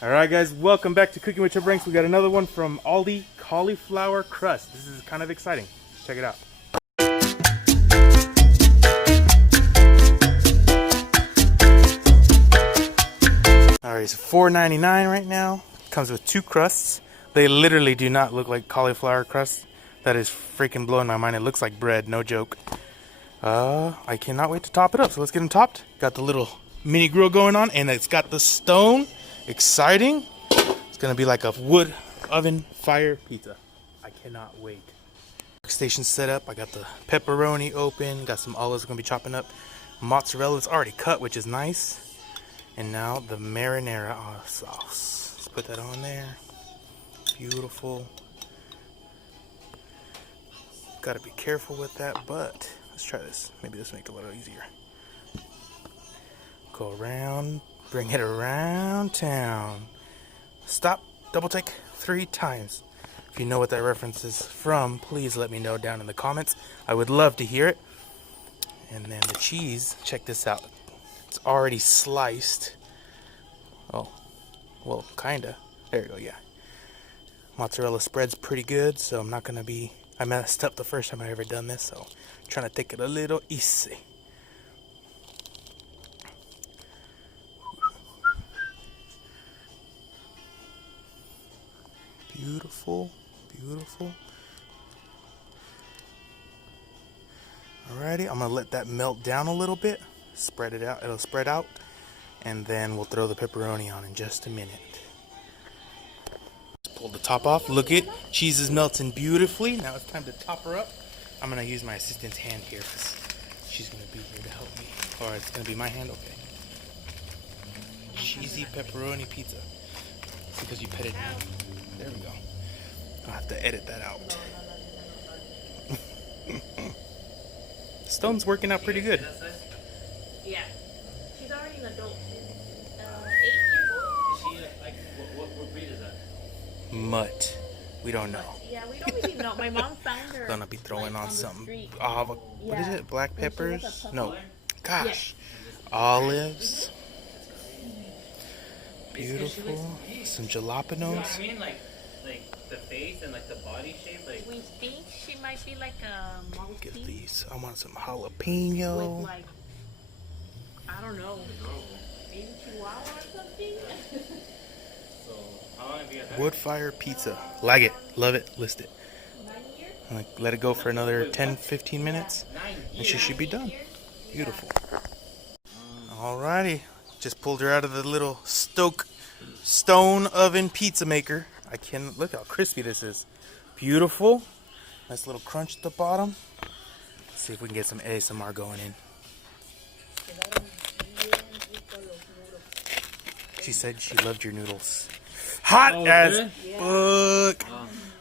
Alright guys, welcome back to Cooking with Chubaranks. We got another one from Aldi, cauliflower crust. This is kind of exciting. Check it out. Alright, it's $4.99 right now. Comes with 2 crusts. They literally do not look like cauliflower crust. That is freaking blowing my mind. It looks like bread, no joke. I cannot wait to top it up. So let's get them topped. Got the little mini grill going on, and it's got the stone. Exciting. It's gonna be like a wood oven fire pizza. I cannot wait. Workstation set up. I got the pepperoni open. Got some olives I'm gonna be chopping up. Mozzarella is already cut, which is nice. And now the marinara sauce. Let's put that on there. Beautiful. Gotta be careful with that, but let's try this. Maybe this will make it a little easier. Go around, bring it around town. Stop, double take 3 times. If you know what that reference is from, please let me know down in the comments. I would love to hear it. And then the cheese, check this out. It's already sliced. Oh, well, kinda. There you go, yeah. Mozzarella spreads pretty good, so I'm not gonna be... I messed up the first time I ever done this, so I'm trying to take it a little easy. Beautiful, beautiful. Alrighty, I'm gonna let that melt down a little bit. Spread it out, it'll spread out. And then we'll throw the pepperoni on in just a minute. Pull the top off. Look it, cheese is melting beautifully. Now it's time to top her up. I'm gonna use my assistant's hand here because she's gonna be here to help me. Or it's gonna be my hand. Okay. Cheesy pepperoni pizza. It's because you petted me. There we go. I'll have to edit that out. Stone's working out pretty good. Yeah. She's already an adult. 8 years old? Is she like what breed is that? Mutt. We don't know. Yeah, we don't really know. My mom found her. Gonna be throwing like, on the some street. what is Yeah. it? Black When she was peppers? a puppy. No. Gosh. Yeah. Olives. Beautiful. Some jalapenos. I mean like the face and like the body shape, like We think she might be like a Get monkey these. I want some jalapeno. with like, I don't know, maybe chihuahua or something. so how long have you had? Wood fire pizza. Like it. Love it. List it. 9 years? I'm gonna let it go for another 10-15 minutes. 9 And years. she should be done. Beautiful. Alrighty. Just pulled her out of the little stone oven pizza maker. I can look how crispy this is. Beautiful. Nice little crunch at the bottom. Let's see if we can get some ASMR going in. She said she loved your noodles. Hot as fuck.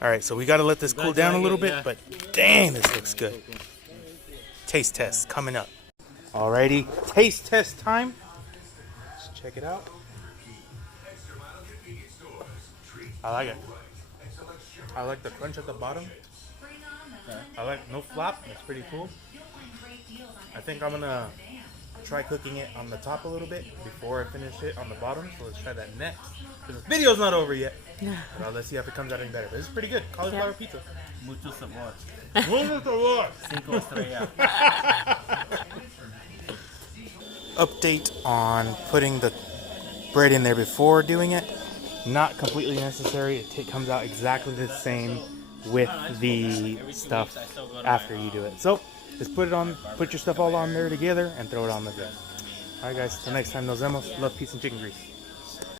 Alright, so we gotta let this cool down a little bit, but dang, this looks good. Taste test coming up. Alrighty, taste test time. Let's check it out. I like it. I like the crunch at the bottom. I like no flap. It's pretty cool. I think I'm gonna try cooking it on the top a little bit before I finish it on the bottom. So let's try that next. Because the video's not over yet. But let's see if it comes out any better. But it's pretty good. Cauliflower pizza. Mucho sabor. Mucho sabor. 5 estrellas. Update on putting the bread in there before doing it. Not completely necessary. It comes out exactly the same with the stuff after you do it. So just put your stuff all on there together and throw it on the grill. Alright guys, till next time, nos vemos. Love, peace, and chicken grease.